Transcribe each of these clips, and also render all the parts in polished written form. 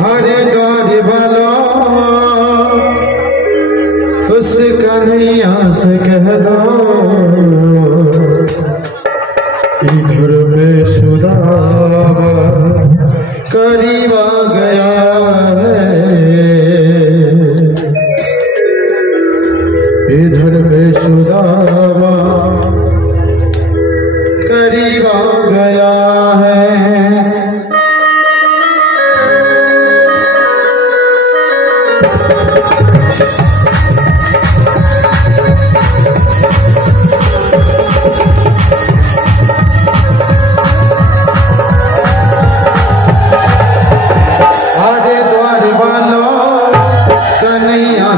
हरे द्वार वालो उस कन्हैया से कह दो इधर बेसुदामा करीब आ गया है, इधर बेसुदामा करीब आ गया है।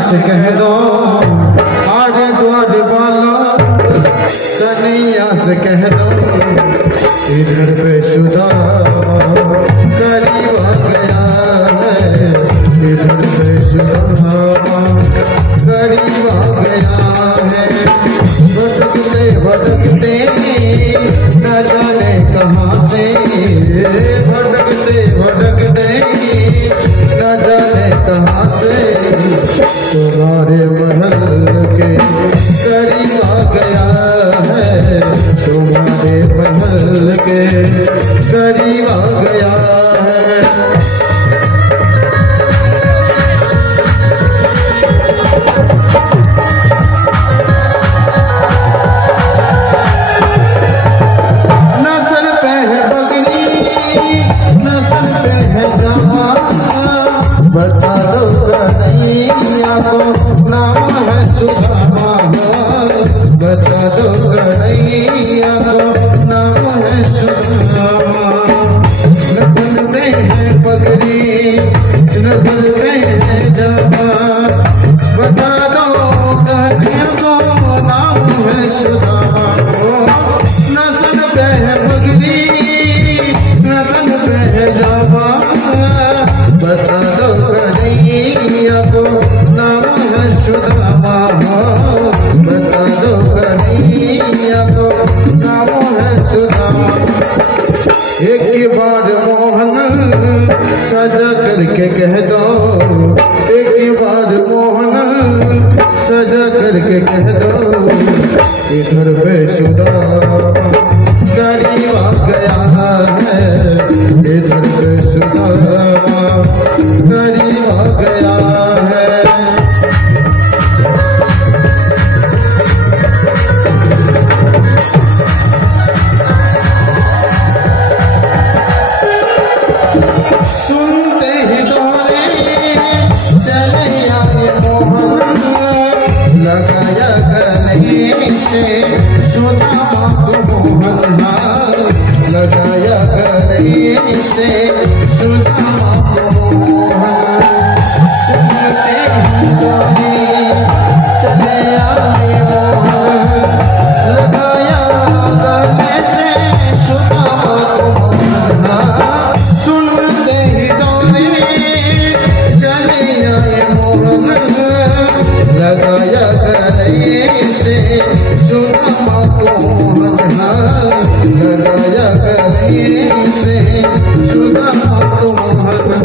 से कह दो आरे द्वार वालों कन्हैया से कह दो इधर बेसुदामा करीब आ गया है, इधर बेसुदामा करीब आ गया है। भटकते भटकते न जाने कहाँ से, भटकते भटकते न जाने कहाँ से तुम्हारे महल के करीब आ गया है, तुम्हारे महल के करीब आ गया है। नसर पे है बकरी नसर पे है जमा, बता दो कन्हैया को नाम है सुदामा, बता दो कन्हैया को नाम है सुदामा। नजर में है पगड़ी नजर में है जमा, बता दो कन्हैया को नाम है सुदामा। नजर पे है पगड़ी नजर पे है जमा, बता दो कन्हैया को नाम है सुदामा, बता दो कन्हैया को नाम है सुदामा। एक बार मोहन सजा करके कह दो, एक बार मोहन सजा करके कह दो इधर बेसुदामा करीब आ गया है, इधर बेसुदामा करीब आ गया है। सुनते ही दौड़े चले आए मोहन, लगाया गले से सुदामा को मोहन, लगाया गले से सुदामा को मोहन। सुनते ही दौड़े चले आए मोहन, लगाया गले से सुदामा को मोहन। सुनते ही दौड़े चले आए मोहन, लगाया गले से सुदामा को मोहन, लगाया गले से सुदामा को मोहन।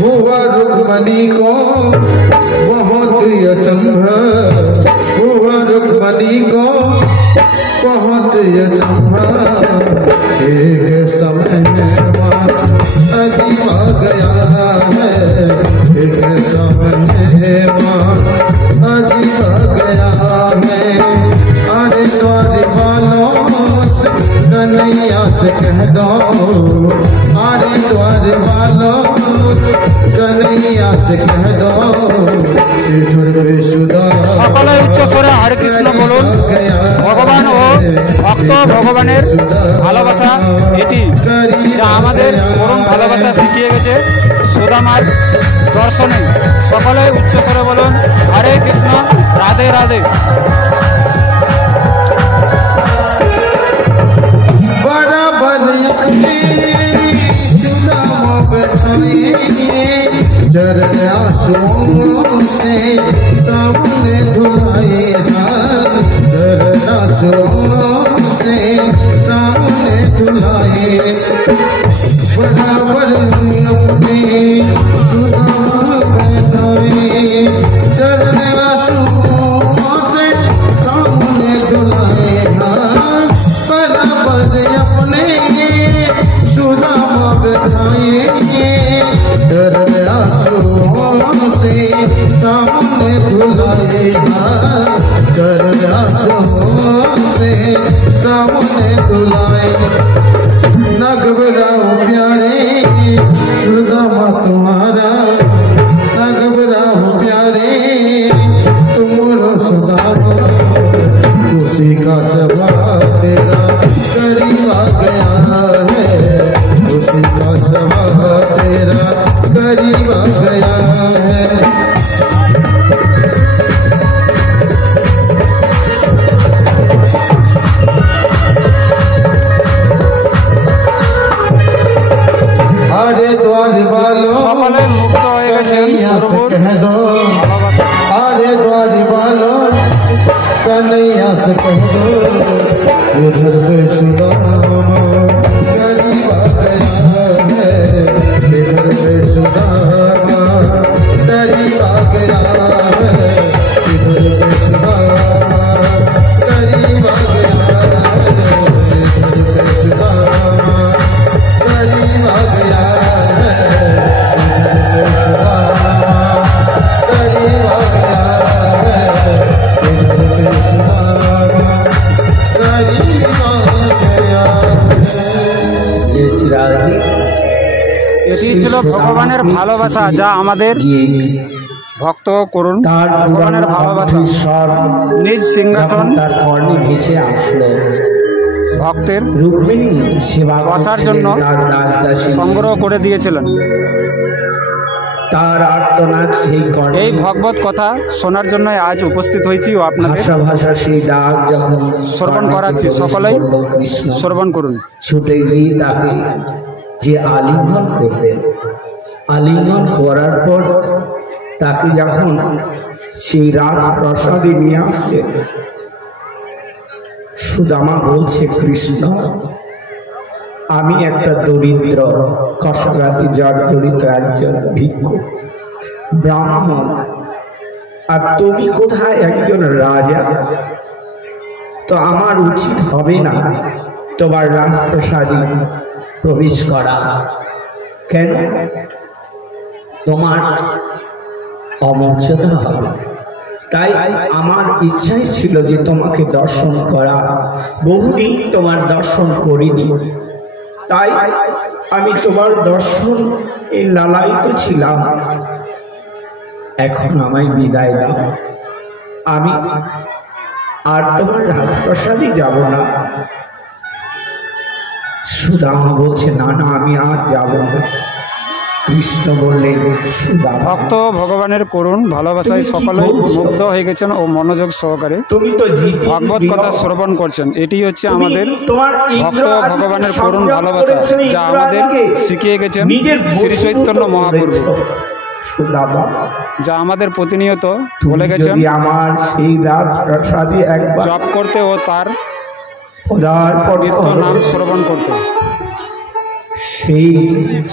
हुआ रुक्मणी को बहुत अचंभा, हुआ रुक्मणी को बहुत अचंभा, एक समय अजीब आ गया है, एक समय अजीब आ गया है। अरे द्वार वालों कन्हैया से कह दो, अरे द्वार वालों कन्हैया से कह दो इधर बेसुदामा। সকলে উচ্চস্বরে হরে কৃষ্ণ বলুন। ভগবান ও ভক্ত ভগবানের ভালোবাসা এটি যা আমাদের পরম ভালোবাসা শিখিয়ে গেছে সুদামার দর্শনে। সকলে উচ্চস্বরে বলুন হরে কৃষ্ণ রাধে রাধে। चरण आंसुओं से सामने धुलाए, चरण आंसुओं से सामने धुलाए बराबर अपने सुदामा बैठाए चरण आंसुओं से सामने धुलाए बराबर अपने सुदामा बैठाए चरण आंसुओं से सामने धुलाए चरण आंसुओं से सामने धुलाए न घबराओ प्यारे सुदामा तुम्हारा न घबराओ प्यारे तुमरो सुदामा उसी का सभा तेरा करीब आ गया है उसी का सभा तेरा करीब आ गया है आरे द्वार वालों সকলে মুক্ত হয়ে গেছেন প্রভুর कह दो ভালোবাসা। आरे द्वार वालों कन्हैया से कह दो उधर पे सुदामा करीब आ गया है इधर पे सुदामा करीब आ गया है इधर पे सुदामा करीब आ गया है इधर पे सुदामा करीब आ गया है इधर पे सुदामा करीब आ गया है इधर पे सुदामा करीब आ गया जय श्री राधे। এটি ছিল ভগবানের ভালোবাসা, যা আমাদের ভক্ত করুন। ভগবানের ভালোবাসা নিজ সিংহাসন তার কর্ণে ভেসে আসলো, ভক্তের রুক্মিণী সেবা বসার জন্য তার দাস দাসী সংগ্রহ করে দিয়েছিলেন। তার আর্তনাদ সেই কর্ণে এই ভগবত কথা শোনার জন্য আজ উপস্থিত হয়েছি ও আপনাদের ভাষা ভাষা সেই ডাক যখন শ্রবণ করাচ্ছি। সকলেই কৃষ্ণ শ্রবণ করুন। ছুটে গিয়ে তাকে যে আলিঙ্গন করলেন, আলিঙ্গন করার পর তাকে যখন সেই রাজপ্রাসাদে নিয়ে আসলেন, সুদামা বলছে, কৃষ্ণ আমি একটা দরিদ্র কষাঘাতি জর্জরিত একজন ভিক্ষু ব্রাহ্মণ, আর তুমি কোথায় একজন রাজা, তো আমার উচিত হবে না তোমার রাজপ্রাসাদে প্রবেশ করা। কেন? তোমার অমর্যাদা হবে। তাই আমার ইচ্ছাই ছিল যে তোমাকে দর্শন করা, বহুদিন তোমার দর্শন করিনি, তাই আমি তোমার দর্শন এই লালায়িত ছিলাম। এখন আমায় বিদায় দাও, আমি আর তোমার রাজপ্রাসাদে যাব না। সুদামা বলছে, না না, আমি আর যাব না। কৃষ্ণ বললেন, সুদামা ভক্ত ভগবানের করুণ ভালোবাসায় সকলেই মুগ্ধ হয়ে গেছেন ও মনোযোগ সহকারে তুমি তো ভাগবত কথা শ্রবণ করছেন। এটি হচ্ছে আমাদের তোমার ভক্ত ভগবানের করুণ ভালোবাসা, যা আমাদের শিখিয়ে গেছেন শ্রী চৈতন্য মহাপ্রভু, সুদামা যা আমাদের প্রতিনিয়ত বলে গেছেন যদি আমার সেই রাজপ্রাসাদে একবার জপ করতে ও তার পদার্পণ নিত্য নাম শ্রবণ করতে। সেই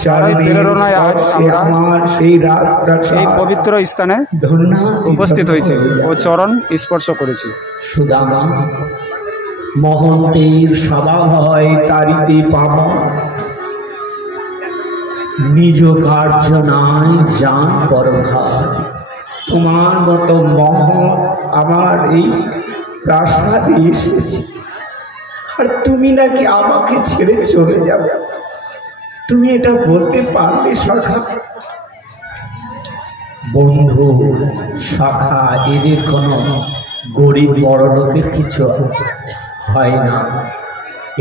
চরণে প্রেরণায় আজ আমরা আমার সেই রাজপ্রাসাদ এই পবিত্র স্থানে উপস্থিত হয়েছে ও চরণ স্পর্শ করেছি। সুদামা মহন্তের সভা হয় তারিতে পাবা, নিজ কার্য নাই জান পরভার। তোমার মতো মহৎ আমার এই প্রাসাদে এসেছি, আর তুমি নাকি আমাকে ছেড়ে চলে যাবে। তুমি এটা বলতে পারলে সখা? বন্ধু সখা এদের কোনো গরিব বড় লোকের কিছু হয় না,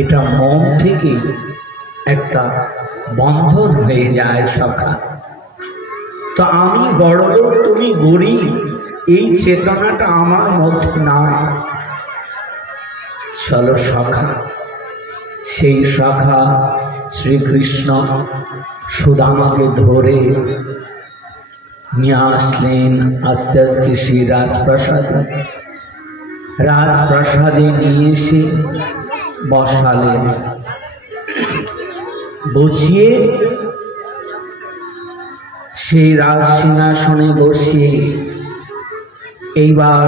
এটা মন থেকে একটা বন্ধন হয়ে যায় সখা। তো আমি বড় লোক, তুমি গরিব, এই চেতনাটা আমার মধ্যে নাই। চলো সখা। সেই সখা শ্রীকৃষ্ণ সুদামাকে ধরে নিয়ে আসলেন আস্তে আস্তে সেই রাজপ্রাসাদে। রাজপ্রাসাদে নিয়ে এসে বসালেন। বসিয়ে সেই রাজ সিংহাসনে বসিয়ে এইবার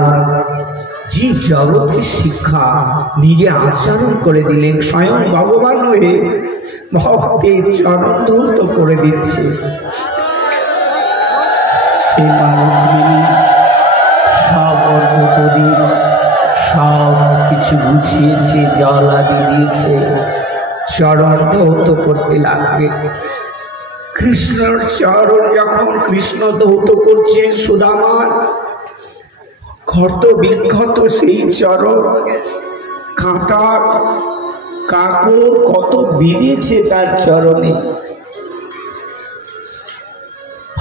জীব জগৎকে শিক্ষা নিজে আচরণ করে দিলেন। স্বয়ং ভগবান হয়ে ভক্তের চরণ ধৌত করে দিচ্ছে। সে মানবী সব অর্ঘ্যপ্রদীপ সব কিছু গুছিয়েছে, জল আদি দিয়েছে, চরণ ধৌত করতে লাগবে। কৃষ্ণর চরণ যখন কৃষ্ণ ধৌত করছেন, সুদামার ক্ষত বিক্ষত সেই চরণ, কাঁটা কাকড় কত বিঁধেছে তার চরণে।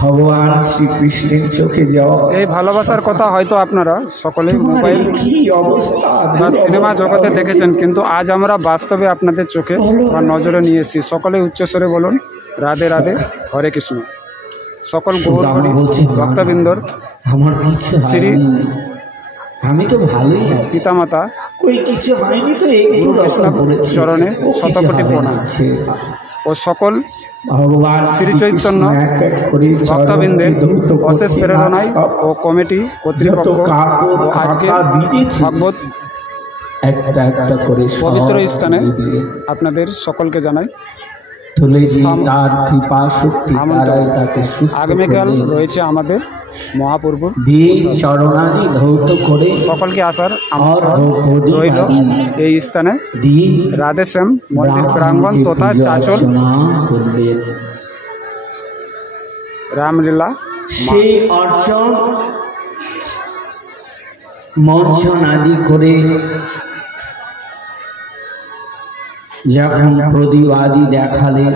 ভগবান শ্রীকৃষ্ণের চোখে যাওয়া এই ভালোবাসার কথা হয়তো আপনারা সকলেই মোবাইল কি অবস্থা বা সিনেমা জগতে দেখেছেন, কিন্তু আজ আমরা বাস্তবে আপনাদের চোখে বা নজরে নিয়ে এসেছি। সকলেই উচ্চস্বরে বলুন রাধে রাধে, হরে কৃষ্ণ। সকল গৌর ভক্তবৃন্দর আমার কিছু শ্রী আমি তো ভালোই পিতামাতা ওই কিছু হয়নি তো গুরু বৈষ্ণব চরণে শতকোটি প্রণাম ও সকল ভগবান শ্রী চৈতন্য ভক্তবৃন্দের অশেষ প্রেরণায় ও কমিটি কর্তৃপক্ষ আজকে ভাগবত একটা একটা করে পবিত্র স্থানে আপনাদের সকলকে জানাই তার কৃপা শক্তি আগামীকাল রয়েছে আমাদের মহাপূর্ব চরণাদি ধৌত করে সকলকে আসার রইল এই স্থানে রাধেশ্যাম মন্দির প্রাঙ্গণ তথা চাচল রামলীলা সেই অর্চন মঞ্চন আদি করে যখন প্রদীপ আদি দেখালেন,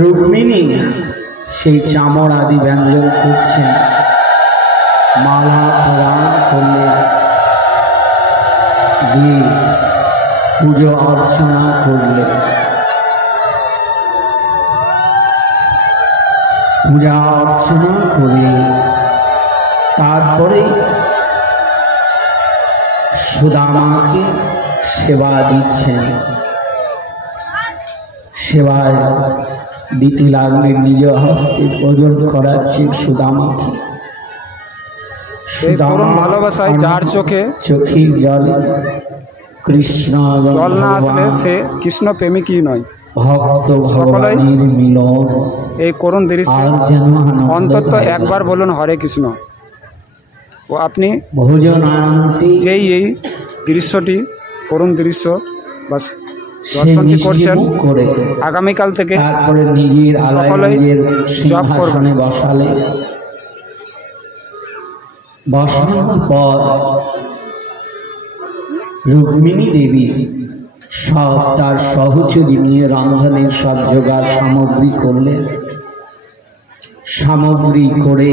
রুক্মিণী সেই চামড় আদি ব্যঞ্জন করছেন, মালা প্রদান করলেন, দিয়ে পুজো অর্চনা করলেন। পূজা অর্চনা করে তারপরে সুদামাকে সেবা দিচ্ছেন। সেবায় দিতে লাগলেন, নিজ হস্তে ভোজন করাচ্ছেন সুদামাকে। ভালোবাসায় যার চোখে চোখের জলে কৃষ্ণ জল না আসলে সে কৃষ্ণ প্রেমিকই নয়। ভক্ত সকলেই মিলন এই করুণ দৃশ্যে অন্তত একবার বলুন হরে কৃষ্ণ। ও আপনি যেই এই দৃশ্যটি করুণ দৃশ্য বা দর্শনটি করছেন, আগামীকাল থেকে সকলেই জপ করবেন। বসানোর পর রুক্মিণী দেবী সব তার সহচরী নিয়ে রন্ধনের সব জোগাড় সামগ্রী করলেন। সামগ্রী করে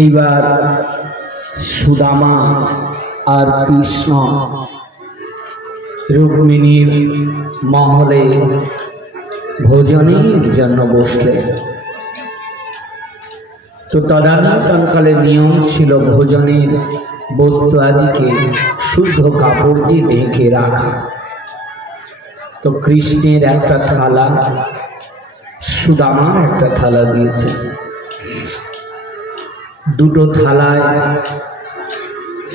এইবার সুদামা আর কৃষ্ণ রুক্মিণীর মহলে ভোজনের জন্য বসলেন। তো তদানীন্তনকালে নিয়ম ছিল ভোজনের বস্তু আদিকে শুদ্ধ কাপড় দিয়ে ঢেকে রাখা। তো কৃষ্ণের একটা থালা, সুদামার একটা থালা দিয়েছে। দুটো থালায়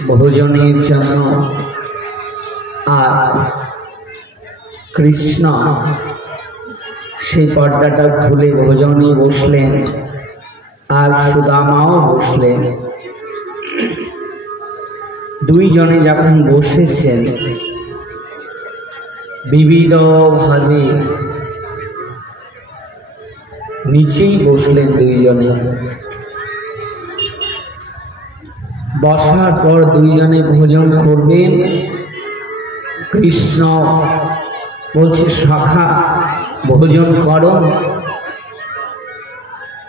ভোজনের জন্য, আর কৃষ্ণ সেই পর্দাটা খুলে ভোজনে বসলেন, আর সুদামাও বসলেন। দুইজনে যখন বসেছেন বিবিধভাবে নিচেই বসলেন দুইজনে। বসার পর দুইজনে ভোজন করবেন। কৃষ্ণ বলছে সখা ভোজন করো।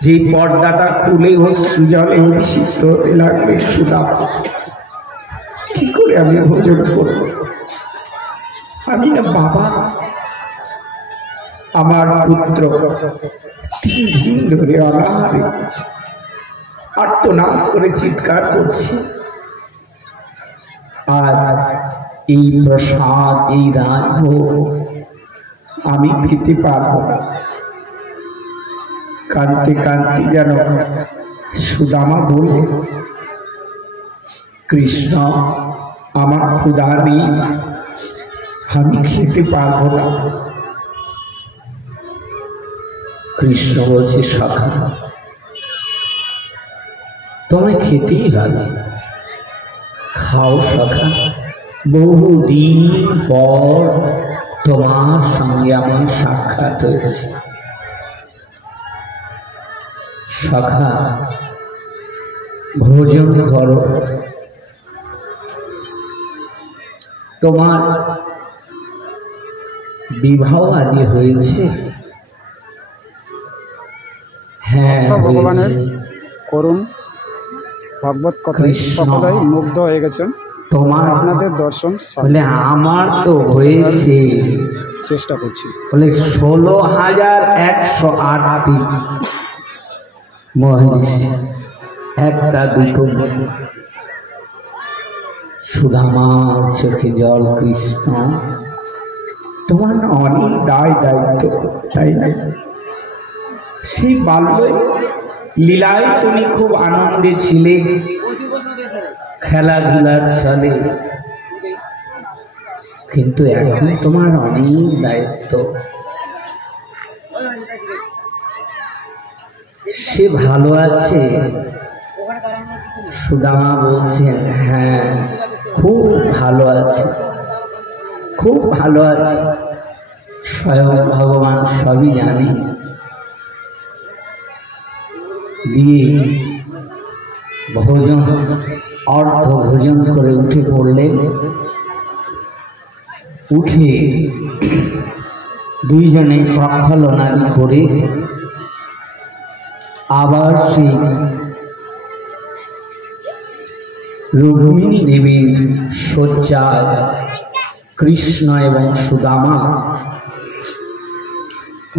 যে পর্দাটা খুলে জলে অভিষিক্ত হতে লাগবে সুদামা, কি করে আমি ভোজন করব? আমি না বাবা, আমার পুত্র 3 দিন ধরে অনাহারে, আর্তনাদ করে চিৎকার করছি। আর এই প্রসাদ, এই রাজভোগ আমি পেতে পারব না। কাঁদতে কাঁদতে যেন সুদামা বলল, কৃষ্ণ আমার ক্ষুধা নেই, আমি খেতে পারবো না। কৃষ্ণ বলছে, সখা তোমায় খেতেই হবে, খাও সখা, বহুদিন পর তোমার সঙ্গে আমার সাক্ষাৎ হয়েছে। সখা ভোজন করো, তোমার বিবাহ আদি হয়েছে? হ্যাঁ, ভগবানের করুণ ভাগবত কথায় সকলেই মুগ্ধ হয়ে গেছেন। তোমার আপনাদের দর্শন বলে আমার তো হয়েছে, চেষ্টা করছি। বলে 16,108টি মহিষ, একটা দুটো। সুদামার চোখে জল। কৃষ্ণ তোমার না অনেক দায় দায়িত্ব, তাই না? সেই বাল্য লীলায় তুমি খুব আনন্দে ছিলে, খেলাধুলার ছলে, কিন্তু এখন তোমার অনেক দায়িত্ব। সে ভালো আছে? সুদামা বলছেন, হ্যাঁ খুব ভালো আছে, খুব ভালো আছে, স্বয়ং ভগবান সবই জানে। দিয়ে ভোজন, অর্ধ ভোজন করে উঠে পড়লেন। উঠে দুইজনে প্রক্ষালনাদি করে আবার সেই রুক্মিণী দেবীর শয্যায় কৃষ্ণ এবং সুদামা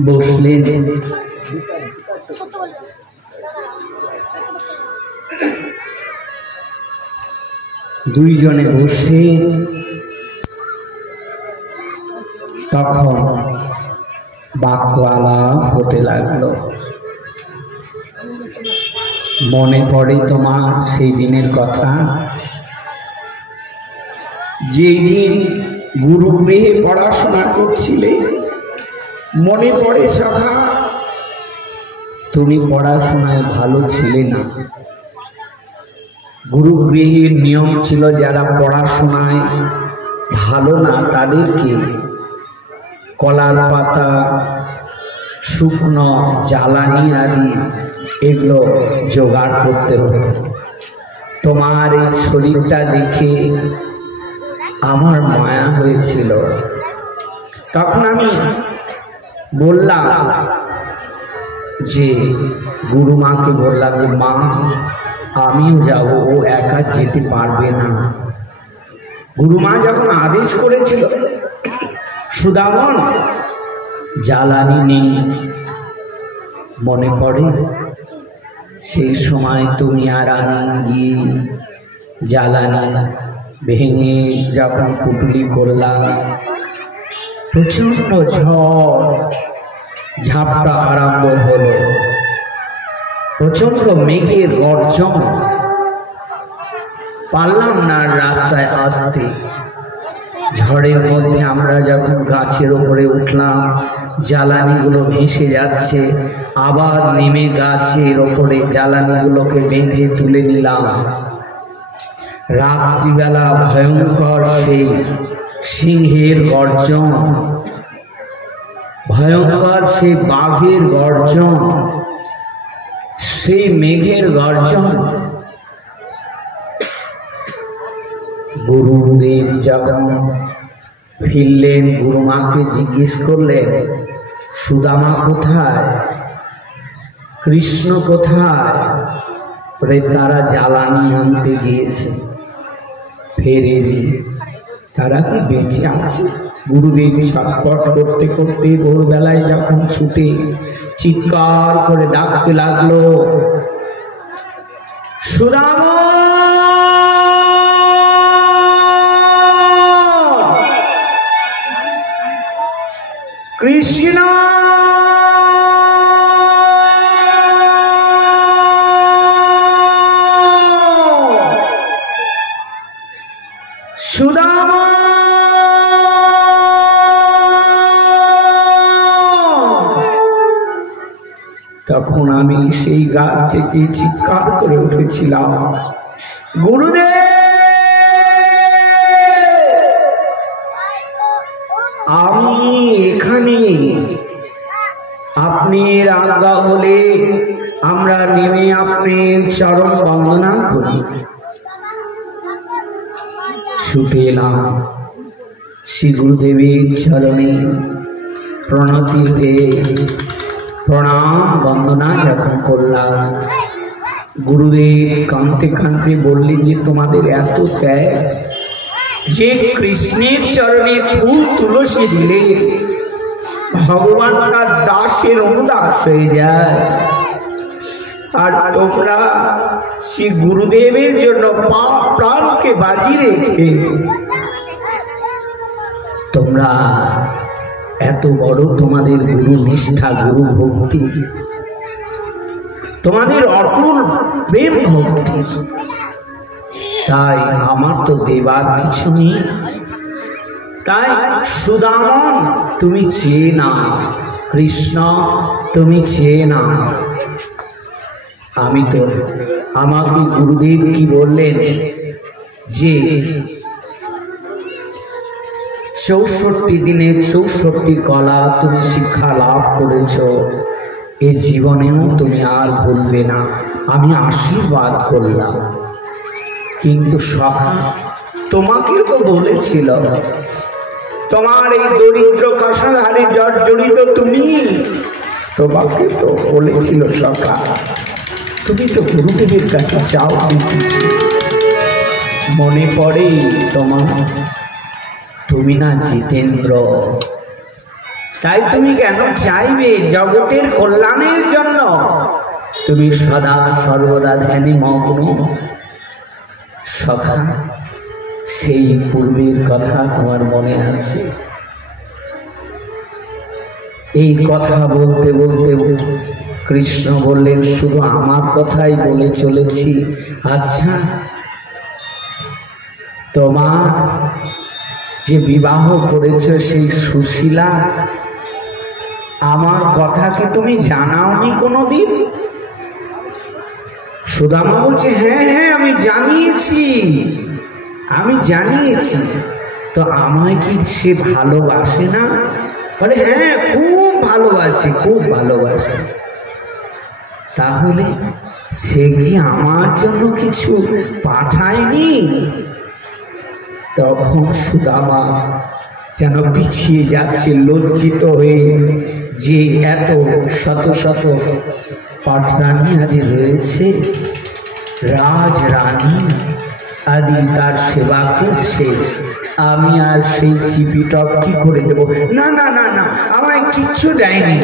বসলেন। দুইজনে বসে তখন বাক্য আলাপ হতে লাগলো। মনে পড়ে তোমার সেই দিনের কথা, যেই দিন গুরুগৃহে পড়াশোনা করছিলে? মনে পড়ে সখা? তুমি পড়াশোনায় ভালো ছিলে না। গুরুগৃহের নিয়ম ছিল যারা পড়াশোনায় ভালো না তাদেরকে কলার পাতা, শুকনো জ্বালানি আদি এগুলো জোগাড় করতে হতো। তোমার এই শরীরটা দেখে আমার মায়া হয়েছিল। তখন আমি বললাম যে, গুরুমাকে বললাম যে মা আমিও যাব, ও একা যেতে পারবে না। গুরুমা যখন আদেশ করেছিল সুদামন জ্বালানি নেই, মনে পড়ে সেই সময় তুমি আর আমি গিয়ে জ্বালানি ভেঙে যখন পুটুলি করলাম, প্রচন্ড ঝড় ঝাপটা আরম্ভ হলো, প্রচন্ড মেঘের গর্জন, পারলাম না রাস্তায় আসতে। ঝড়ের মধ্যে আমরা যখন গাছের উপরে উঠলাম, জ্বালানিগুলো ভেসে যাচ্ছে, আবার নেমে গাছের ওপরে জ্বালানিগুলোকে বেঁধে তুলে নিলাম। রাত্রিবেলা ভয়ঙ্কর সেই সিংহের গর্জন, ভয়ঙ্কর সেই বাঘের গর্জন, সেই মেঘের গর্জন। গুরুদেব যখন ফিরলেন, গুরুমাকে জিজ্ঞেস করলেন সুদামা কোথায়, কৃষ্ণ কোথায়? তারা জ্বালানি আনতে গিয়েছে, ফেরেনি। তারা কি বেঁচে আছে? গুরুদেব ছটফট করতে করতে ভোরবেলায় যখন ছুটে চিৎকার করে ডাকতে লাগলো, সুদামা কৃষ্ণ সুদামা তখন আমি সেই গাছ থেকে চিৎকার করে উঠেছিলাম, গুরুদেব আমি এখানে, আপনির আজ্ঞা হলে আমরা নেমে আপনার চরণ বন্দনা করি। ছুটে এলাম শ্রী গুরুদেবের চরণে প্রণতি হয়ে প্রণাম বন্দনা যখন করলাম, গুরুদেব কাঁদতে কাঁদতে বললেন যে তোমাদের এত ত্যাগ যে কৃষ্ণের চরণে ফুল তুলসী দিলে ভগবান তার দাসের অনুদাস হয়ে যায়, আর তোমরা শ্রী গুরুদেবের জন্য প্রাণকে বাজি রেখে তোমরা এত বড় তোমাদের গুরু নিষ্ঠা, গুরু ভক্তি, তোমাদের অটুট প্রেম ভক্তি, তাই আমার তো দেবার কিছু নেই। তাই সুদামন তুমি চেয়ে না, কৃষ্ণ তুমি চেয়ে না। আমি তো, আমাকে গুরুদেব কি বললেন যে 64 দিনের 64 কলা তুমি শিক্ষা লাভ করেছ, এই জীবনেও তুমি আর ভুলবে না। আমি আশীর্বাদ করলাম, কিন্তু সখা তোমাকে তো বলেছিল, তোমার এই দরিদ্র কষাধারী জর্জরিত তুমি, তোমাকে তো বলেছিল সখা তুমি তো গুরুদেবের কাছে চাও, মনে পড়ে তোমার, তুমি না জিতেন্দ্র, তাই তুমি কেন চাইবে জগতের কল্যাণের জন্য? তুমি সদা সর্বদা ধ্যানে মগ্ন। সখা সেই পূর্বের কথা তোমার মনে আছে? এই কথা বলতে বলতে কৃষ্ণ বললেন, শুধু আমার কথাই বলে চলেছি। আচ্ছা, তোমার যে বিবাহ করেছ সেই সুশীলা, আমার কথা কি তুমি জানাওনি কোনোদিন? সুদামা বলছে, হ্যাঁ হ্যাঁ আমি জানিয়েছি, আমি জানিয়েছি। তো আমায় কি সে ভালোবাসে না? বলে হ্যাঁ খুব ভালোবাসে, খুব ভালোবাসে। তাহলে সে কি আমার জন্য কিছু পাঠায়নি? তখন সুদামা যেন পিছিয়ে যাচ্ছে লজ্জিত হয়ে, যে এত শত শত পাটরানী আদি রয়েছে, রাজ রানী আদি তার সেবা করছে, আমি আর সেই চিপিটপ কি করে দেব? না না না না, আমায় কিচ্ছু দেয়নি।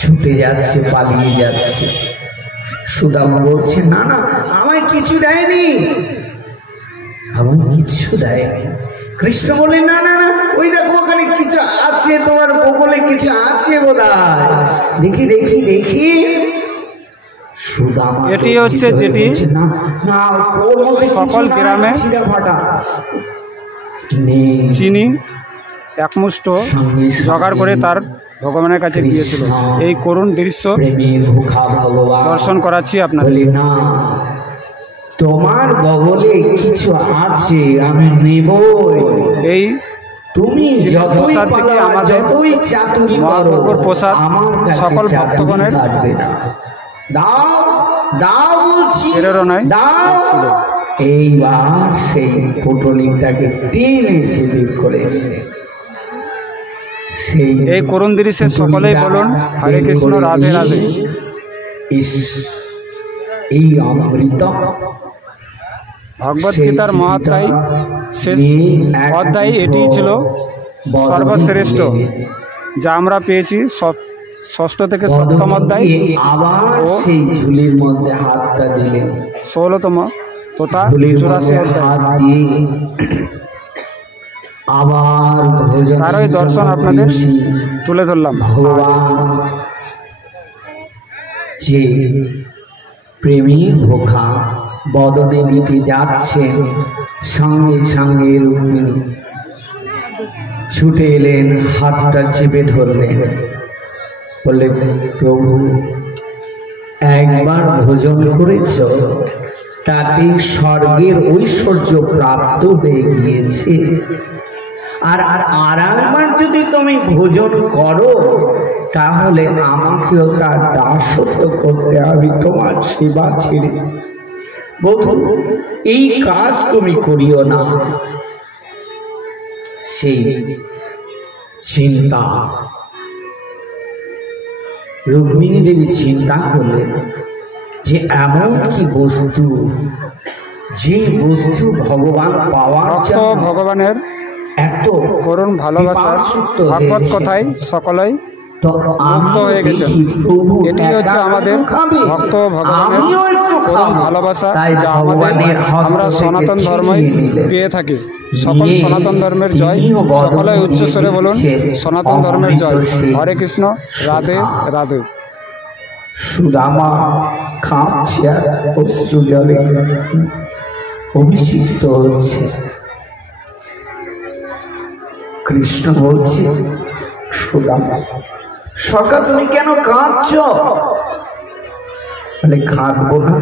ছুটে যাচ্ছে, পালিয়ে যাচ্ছে। সুদামা বলছে, না না আমায় কিছু দেয়নি, আমায় কিচ্ছু দেয়নি। কৃষ্ণ বলে, না না না, ওই দেখো ওখানে কিছু আছে, তোমার বগলে কিছু আছে বোধহয়, দেখি দেখি দেখি। সুদামা এটি হচ্ছে যেটি সকল গ্রামে চিনি একমুষ্ট জোগাড় করে তার ভগবানের কাছে গিয়েছিল। এই করুণ দৃশ্য দর্শন করাচ্ছি আপনাদের। না, তোমার বগলে কিছু আছে, আমি নেব। এই তুমি যতই আমাদের যতই চাতুরি করো, প্রসাদ সকল ভক্তগণের দাও দাও বলছি, দাও। এইবার সেই পুটলিটাকে টেনে সে বের করে নিলে। এই করুণ দৃশ্যে সকলেই বলুন হরে কৃষ্ণ, রাধে রাধে। এই অমৃত ভগবত গীতার মহাত্মায় শেষ অধ্যায় এটি ছিল সর্বশ্রেষ্ঠ, যা আমরা পেয়েছি 6ষ্ঠ থেকে 7ম অধ্যায়। আবার সেই ঝুলির মধ্যে হাতটা দিলেন। 16তম তথা ফুলের 84 মধ্যে হাত অধ্যায়। দিয়ে আবার ভোজন তারই দর্শন আপনাদের তুলে ধরলাম। ভগবান যে প্রেমীর ভোখা বদনে দিতে যাচ্ছেন, সঙ্গে সঙ্গে রুক্মিণী ছুটে এলেন, হাতটা চেপে ধরলেন, বললেন প্রভু একবার ভোজন করেছ, তাতে স্বর্গের ঐশ্বর্য প্রাপ্ত হয়ে গিয়েছে, আর আর একবার যদি তুমি ভোজন করো তাহলে আমাকেও তার দাসত্ব করতে হবে তোমার সেবা ছেড়ে। বধূ এই কাজ তুমি করিও না। সেই চিন্তা রুক্মিণী দেবী চিন্তা করলেন যে এমন কি বস্তু, যে বস্তু ভগবান পাওয়ার ভক্ত জন্য ভগবানের এত করুণ ভালোবাসার বিপাকযুক্ত ভাগবত হয়েছে। কথায় সকলেই তো মুগ্ধ হয়ে গেছেন। এটি হচ্ছে আমাদের ভক্ত ভগবানের করুণ ভালোবাসা, যা আমরা সনাতন ধর্মই পেয়ে থাকি। সকল সনাতন ধর্মের জয়, সকলে উচ্চস্বরে বলুন সনাতন ধর্মের জয়। হরে কৃষ্ণ, রাধে রাধে। সুদামা কাঁপছে আর অশ্রু জলে অভিষিক্ত হচ্ছে। কৃষ্ণ বলছে সুদামা, সখা তুমি কেন কাঁদছ? বলে কাঁদবো না,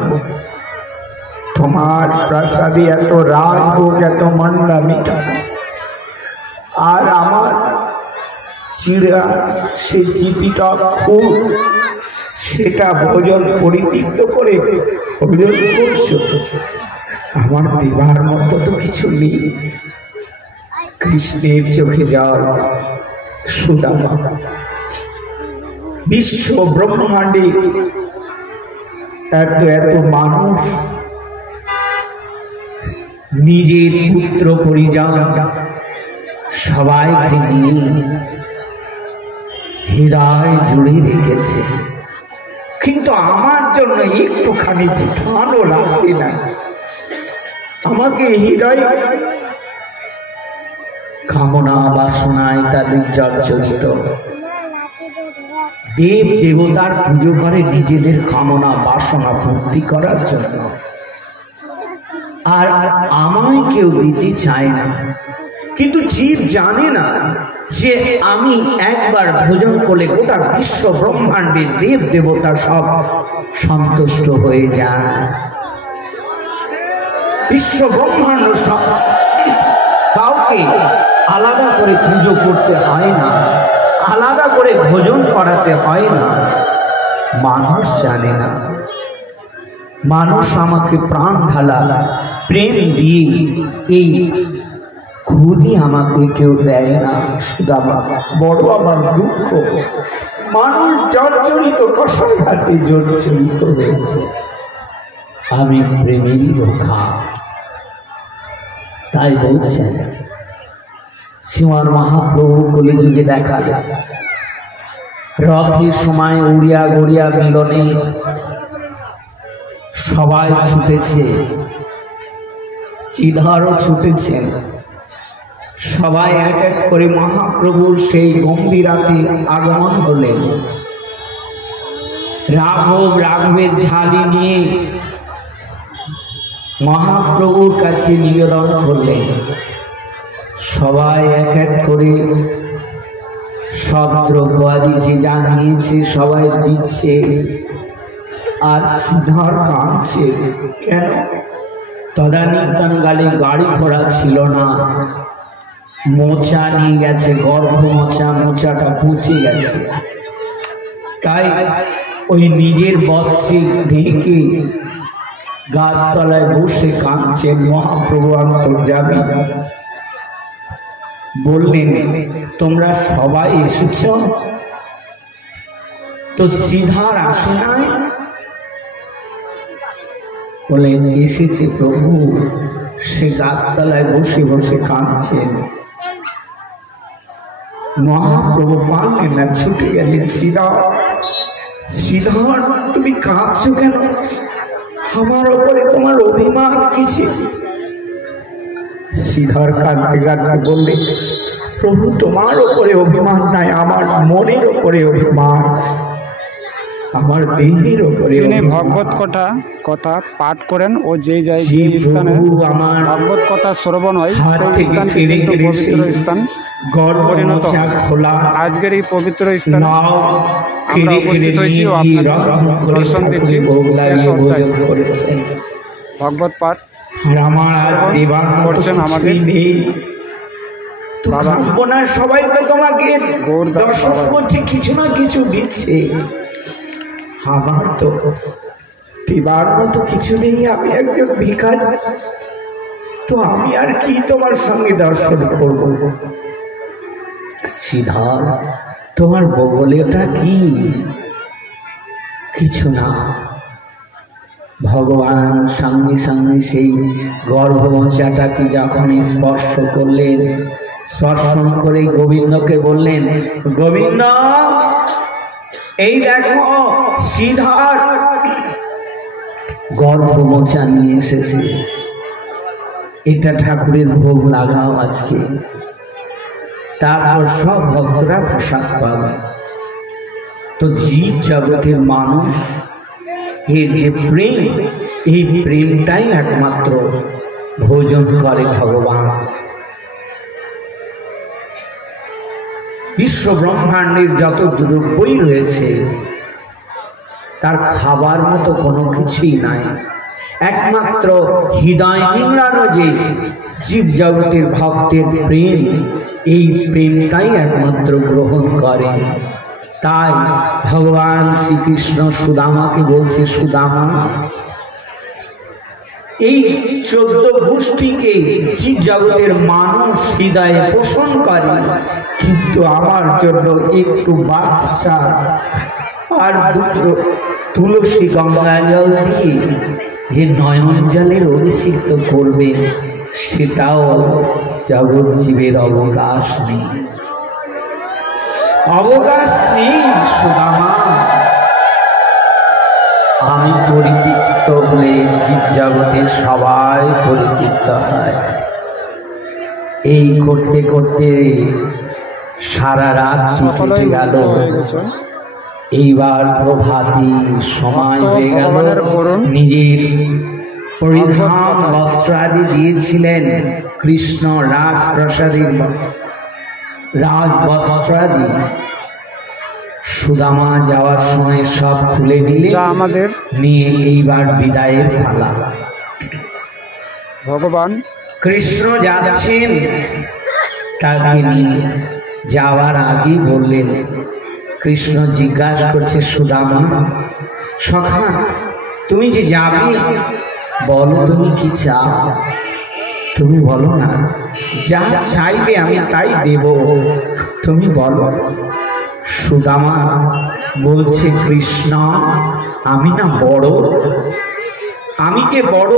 তোমার প্রাসাদে এত রাজভোগ, এত মন্ডা মিঠা, আর আমার চিড়া সে চিপিটা খুব সেটা ভোজন পরিতৃপ্ত করে ভোজন করছো, আমার দেবার মতো তো কিছু নেই। কৃষ্ণের চোখে জল। সুদামা, বিশ্ব ব্রহ্মাণ্ডে এত এত মানুষ নিজের পুত্র পরিজন সবাইকে নিয়ে হৃদয় জুড়ে রেখেছে, কিন্তু আমার জন্য একটুখানি স্থানও রাখে না। আমাকে হৃদয় কামনা বাসনায় তাদের জর্জরিত। দেব দেবতার পুজো করে নিজেদের কামনা বাসনা পূর্তি করার জন্য, আর আমায় কেউ দিতে চায় না। কিন্তু জীব জানে না যে আমি একবার ভোজন করলে গোটা বিশ্ব ব্রহ্মাণ্ডের দেব দেবতা সব সন্তুষ্ট হয়ে যায়। বিশ্ব ব্রহ্মাণ্ড সব কাউকে আলাদা করে পুজো করতে হয় না, আলাদা করে ভোজন করাতে হয় না। মানুষ জানে না, মানুষ আমাকে প্রাণ ঢালা প্রেম দিয়ে এই খুদি আমাকে কেউ দেয় না। বড় আমার দুঃখ, মানুষ জর্জরিত, কষায় হাতে জর্জরিত হয়েছে। আমি প্রেমেরই রক্ষা। তাই বলছেন শ্রীমান মহাপ্রভু কলিযুগে দেখালেন, রথের সময় উড়িয়া গড়িয়া মিলনে সবাই ছুটেছে, শ্রীধরও ছুটেছেন, সবাই এক এক করে মহাপ্রভুর সেই গম্ভীরাতে আগমন হলেন। রাঘব রাঘবের ঝালি নিয়ে মহাপ্রভুর কাছে নিবেদন করলেন। সবাই এক এক করে সব দ্রব্যাদি যে যা নিয়েছে সবাই দিচ্ছে, আর শ্রীধর কাঁদছে। কেন? তদানীন্তন কালে গাড়ি ঘোড়া ছিল না, মোচা নিয়ে গেছে, গর্ভ মোচা, মোচাটা পচে গেছে, তাই ওই নিজের বস্ত্রে ঢেকে গাছতলায় বসে কাঁদছেন। মহাপ্রভু অন্তর্যামী বললেন, তোমরা সবাই এসেছ তো শ্রীধর আসে নাই? বলেন, এসেছে প্রভু, সে গাছতলায় বসে বসে কাঁদছেন। মহাপ্রভু পারলেন না, ছুটে গেলেন। শ্রীধর, শ্রীধর তুমি কাঁদছো কেন? আমার ওপরে তোমার অভিমান কিছে? শ্রীধর কাঁদতে কাঁদতে বললে, প্রভু তোমার ওপরে অভিমান নাই, আমার মনের ওপরে অভিমান, আমার দেহের ওপরে। যিনি ভগবত কথা পাঠ করেন ও যে স্থানে আমার ভগবত কথা শ্রবণ হয় সেই স্থানটি কিন্তু পবিত্র স্থান পরিণত হয়। আজকের এই পবিত্র স্থানে আমরা উপস্থিত হয়েছি ও আপনাদের দর্শন দিচ্ছি। শেষ অধ্যায় ভগবত পাঠ করছেন আমাদের বাবা। সবাই তো তোমাকে দর্শন করছে, কিছু না কিছু দিচ্ছে, আমার তো দিবার মতো কিছু নেই, আমি একজন ভিখারি, তো আমি আর কি তোমার সঙ্গে দর্শন করব? শ্রীধর, তোমার বগলেটা কি? কিছু না। ভগবান সঙ্গে সঙ্গে সেই গর্ভমচাটাকে যখন স্পর্শ করলেন, স্পর্শন করে গোবিন্দকে বললেন, গোবিন্দ এই দেখো শ্রীধর গর্ভমোচা নিয়ে এসেছে, এটা ঠাকুরের ভোগ লাগাও আজকে, তারপর সব ভক্তরা প্রসাদ পাবে। তো জীব জগতের মানুষ এর যে প্রেম, এই প্রেমটাই একমাত্র ভোজন করে ভগবান। বিশ্ব ব্রহ্মাণ্ডের যত দ্রব্যই রয়েছে তার খাবার মতো কোনো কিছুই নাই, একমাত্র হৃদয় নিংড়ানো যে জীব জগতের ভক্তের প্রেম, এই প্রেমটাই একমাত্র গ্রহণ করে। তাই ভগবান শ্রীকৃষ্ণ সুদামাকে বলছে, সুদামা এই 14 গোষ্ঠীকে জীব জগতের মানুষ হৃদয়ে পোষণ করে, কিন্তু আমার জন্য একটু বাচ্চা আর দুটো তুলসী গঙ্গা জল দিয়ে যে নয়ন জলের অভিষিক্ত করবে, সেটাও জগৎ জীবের অবকাশ নেই, অবকাশ নেই। সুদামা, আমি পরিতৃপ্ত হলে জীব জগতের সবাই পরিতৃপ্ত হয়। এই করতে করতে সারা রাত কেটে গেল। এইবার প্রভাতী সময় হয়ে গেল। নিজের পরিধান বস্ত্রাদি দিয়েছিলেন কৃষ্ণ, রাজপ্রাসাদের রাজবস্ত্রাদি। সুদামা যাওয়ার সময় সব খুলে নিলে, আমাদের নিয়ে এইবার বিদায়ের পালা। ভগবান কৃষ্ণ যাচ্ছেন, তাকে নিয়ে যাওয়ার আগেই বললেন, কৃষ্ণ জিজ্ঞাসা করছে, সুদামা সখা তুমি যে যাবে, বলো তুমি কি চাও? তুমি বলো না, যা চাইবে আমি তাই দেব, তুমি বলো। সুদামা বলছে, কৃষ্ণ আমি না বড়, আমি যে বড়,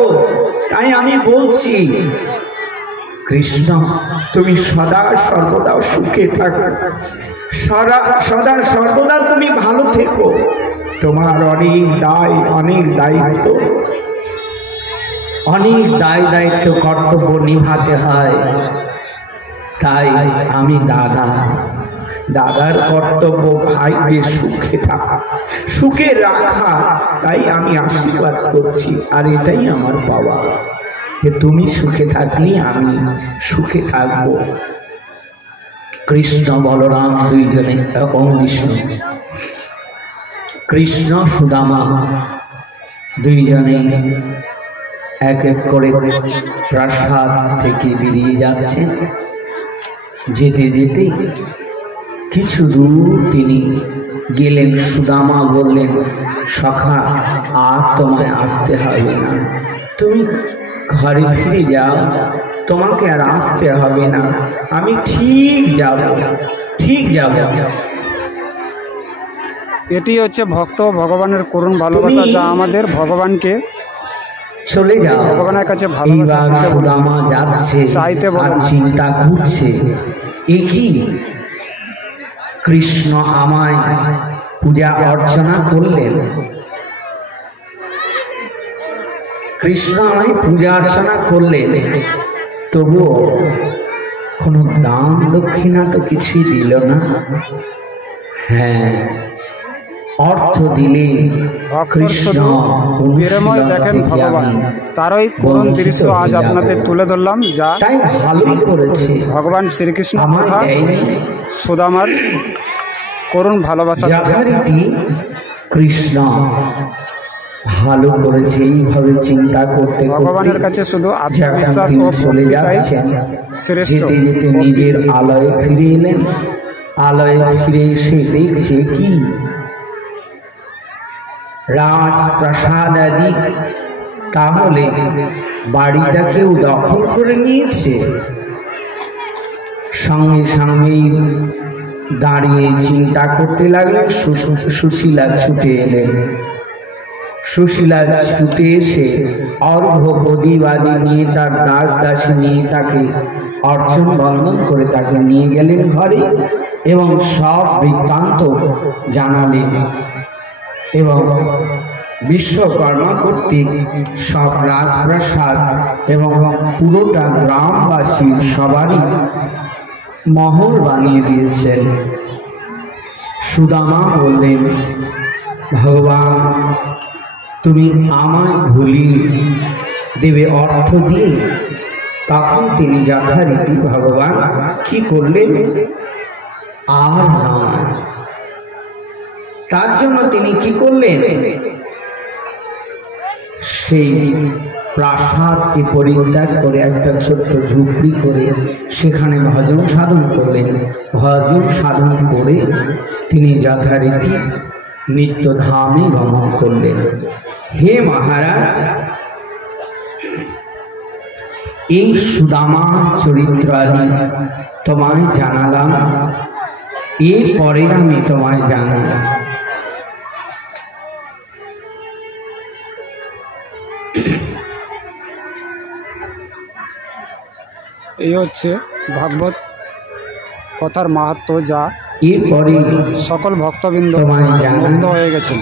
তাই আমি বলছি কৃষ্ণ তুমি সদা সর্বদা সুখে থাকো, সদা সর্বদা তুমি ভালো থেকো, তোমার অনেক দায়, অনেক দায়িত্ব, অনেক দায়িত্ব কর্তব্য নিভাতে হয়। তাই আমি দাদার কর্তব্য ভাইকে সুখে থাকা, সুখে রাখা, তাই আমি আশীর্বাদ করছি। আর এটাই আমার পাওয়া, যে তুমি সুখে থাকলে আমি সুখে থাকবো। কৃষ্ণ বলরাম দুইজনে এবং বিষ্ণু, কৃষ্ণ সুদামা দুইজনে এক এক করে প্রাসাদ থেকে বেরিয়ে যাচ্ছে। যেতে যেতে কিছু দূর তিনি গেলেন। সুদামা বললেন, সখা আর তোমায় আসতে হবে না, তুমি ঘরে ফিরে যাও, তোমাকে আর আসতে হবে না, আমি ঠিক যাব। এটি হচ্ছে ভক্ত ভগবানের করুণ ভালোবাসা, যা আমাদের ভগবানকে চলে যাও। ভগবানের কাছে ভালোবাসা সুদামা যাচ্ছে, চাইতে আর চিন্তা করছে, এ কি কৃষ্ণ আমায় পূজা অর্চনা করলেন, কৃষ্ণ আমায় পূজা অর্চনা করলেন, তবুও কোনো দান দক্ষিণা তো কিছুই দিল না। হ্যাঁ, অর্থ দিলে কৃষ্ণ প্রেময় দেখেন ভগবান, তারই করুণ দৃশ্য আজ আপনাদের তুলে ধরলাম, যা তাই ভালোই করেছে ভগবান শ্রীকৃষ্ণ আমায় তথা দেয়নি। সুদামার করুণ ভালোবাসা। জাগারিটি কৃষ্ণ ভালো করেছে, এইভাবে চিন্তা করতে ভগবানের কাছে শুধু আত্মবিশ্বাস ও চলে ভক্তিটাই যাচ্ছেন। শ্রেষ্ঠ। যেতে যেতে নিজের আলয়ে ফিরে এলেন। আলয়ে ফিরে এসে দেখছে কি রাজপ্রাসাদ আদি, তাহলে বাড়িটা কেউ দখল করে নিয়েছে। সঙ্গে সঙ্গেই দাঁড়িয়ে চিন্তা করতে লাগলেন। সুশীলা ছুটে এলেন। সুশীলা ছুটে এসে অর্ঘ্য প্রদীবাদী নিয়ে তার দাস দাসী নিয়ে তাকে অর্চন বন্ধন করে তাকে নিয়ে গেলেন ঘরে এবং সব বৃত্তান্ত জানালেন এবং বিশ্বকর্মা কর্তৃক সব রাজপ্রাসাদ এবং পুরোটা গ্রামবাসী সবারই মহল বানিয়ে দিয়েছেন। সুদামা বললেন, ভগবান তুমি আমায় ভুলিয়ে দেবে অর্থ দিয়ে। তখন তিনি যথারীতি ভগবান কি করলেন, আর নয়। তার জন্য তিনি কি করলেন, সেই প্রাসাদকে পরিত্যাগ করে একটা ছোট্ট ঝুপড়ি করে সেখানে ভজন সাধন করলেন। ভজন সাধন করে তিনি যথারীতি নিত্যধামে গমন করলেন। হে মহারাজ, এই সুদামার চরিত্র আদি তোমায় জানালাম, এরপরে আমি তোমায় জানালাম। এই হচ্ছে ভাগবত কথার মাহাত্ম্য, যা এরপরে সকল ভক্তবৃন্দ তোমায় জানালাম। মুগ্ধ হয়ে গেছেন।